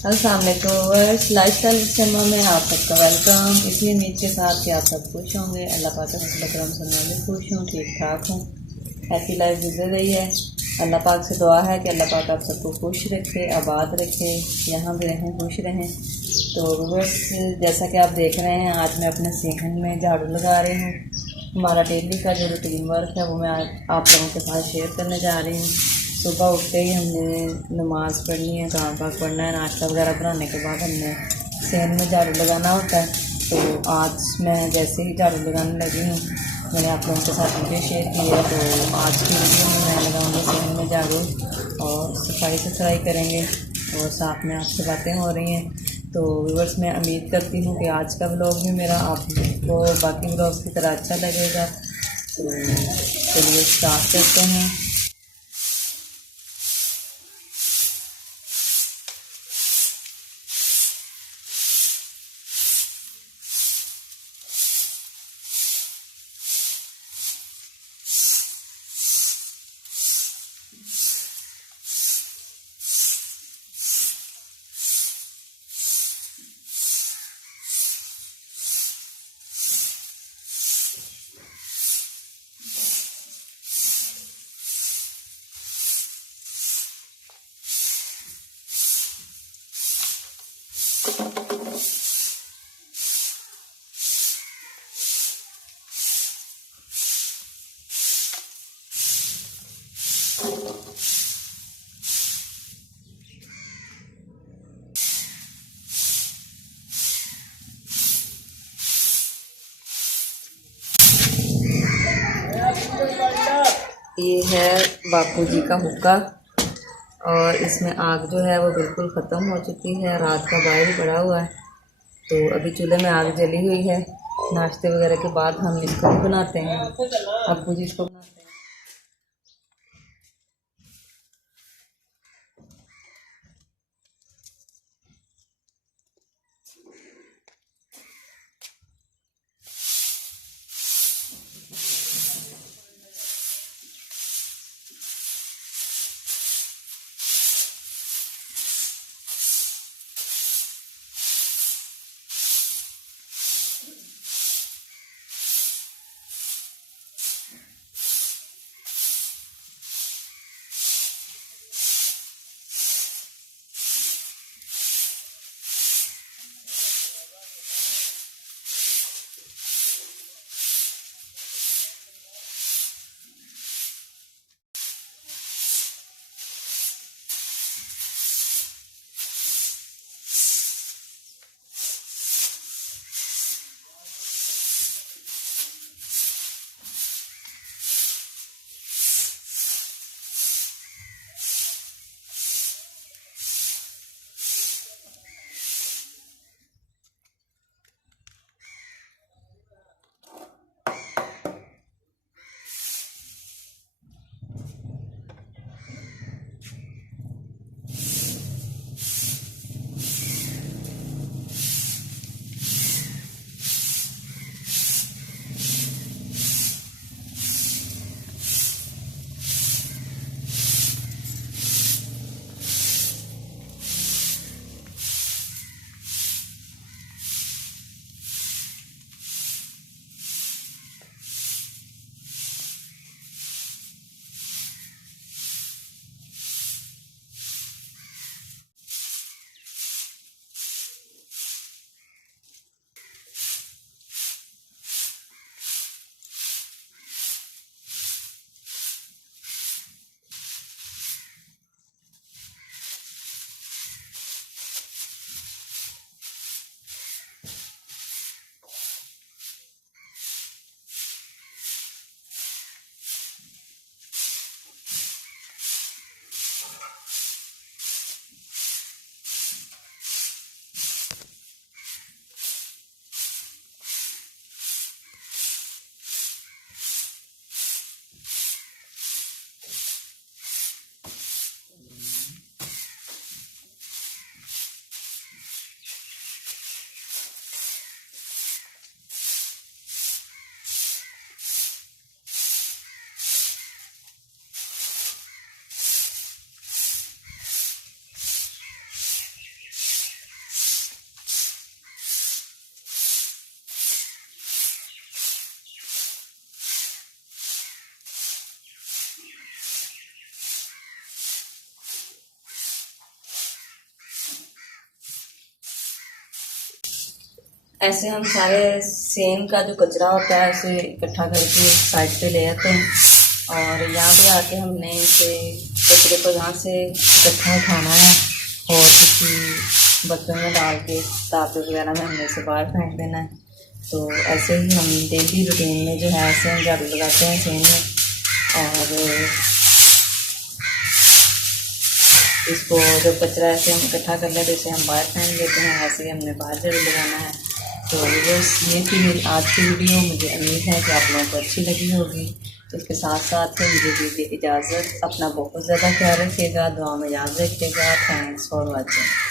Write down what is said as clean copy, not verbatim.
अस्सलाम वालेकुम lifestyle cinema में आप सबका वेलकम। इसी उम्मीद के साथ कि आप सब खुश होंगे। अल्लाह पाक का करम से मैं भी खुश हूँ, ठीक ठाक हूँ। ऐसी लाइफ गुजर रही है। अल्लाह पाक से दुआ है कि अल्लाह पाक आप सबको खुश रखे, आबाद रखे, यहाँ भी रहें, खुश रहें। तो बस जैसा कि आप देख रहे हैं, आज मैं अपने सेहन में झाड़ू लगा रही हूँ। हमारा डेली का जो रूटीन वर्क है वो मैं आप लोगों के साथ शेयर करने जा रही हूँ। सुबह उठते ही हमने नमाज़ पढ़नी है, कुरान पाक पढ़ना है, नाश्ता वगैरह बनाने के बाद हमने सेहन में झाड़ू लगाना होता है। तो आज मैं जैसे ही झाड़ू लगाने लगी हूँ, मैंने आप लोगों के साथ वीडियो शेयर की है। तो आज की वीडियो में मैं लगाऊंगी सेहन में झाड़ू और सफाई सुथराई करेंगे और साथ में आपसे बातें हो रही हैं। तो व्यूअर्स, मैं उम्मीद करती हूँ कि आज का व्लॉग भी मेरा आपको बाकी व्लॉग्स की तरह अच्छा लगेगा। तो चलिए स्टार्ट करते हैं। ये है बापू जी का हुक्का और इसमें आग जो है वो बिल्कुल ख़त्म हो चुकी है। रात का बाहर पड़ा हुआ है, तो अभी चूल्हे में आग जली हुई है। नाश्ते वगैरह के बाद हम इसको भी बनाते हैं, बापू जी इसको बनाते हैं। ऐसे हम सारे सेम का जो कचरा होता है उसे इकट्ठा करके साइड पे ले आते हैं और यहाँ पे आके हमने इसे कचरे को यहाँ से इकट्ठा उठाना है और किसी बर्तन में डाल के तापे वगैरह में हमने इसे बाहर फेंक देना है। तो ऐसे ही हम डेली रूटीन में जो है ऐसे हम झाड़ू लगाते हैं सेम में और इसको जब कचरा ऐसे हम इकट्ठा कर लेते इसे हम बाहर फेंक देते हैं। ऐसे ही हमने बाहर झाड़ू लगाना है। तो ये थी मेरी आज की वीडियो। मुझे उम्मीद है कि आप लोगों को अच्छी लगी होगी। तो इसके साथ साथ मुझे दीजिए इजाज़त। अपना बहुत ज़्यादा ख्याल रखिएगा, दुआ में याद रखिएगा। Thanks for watching.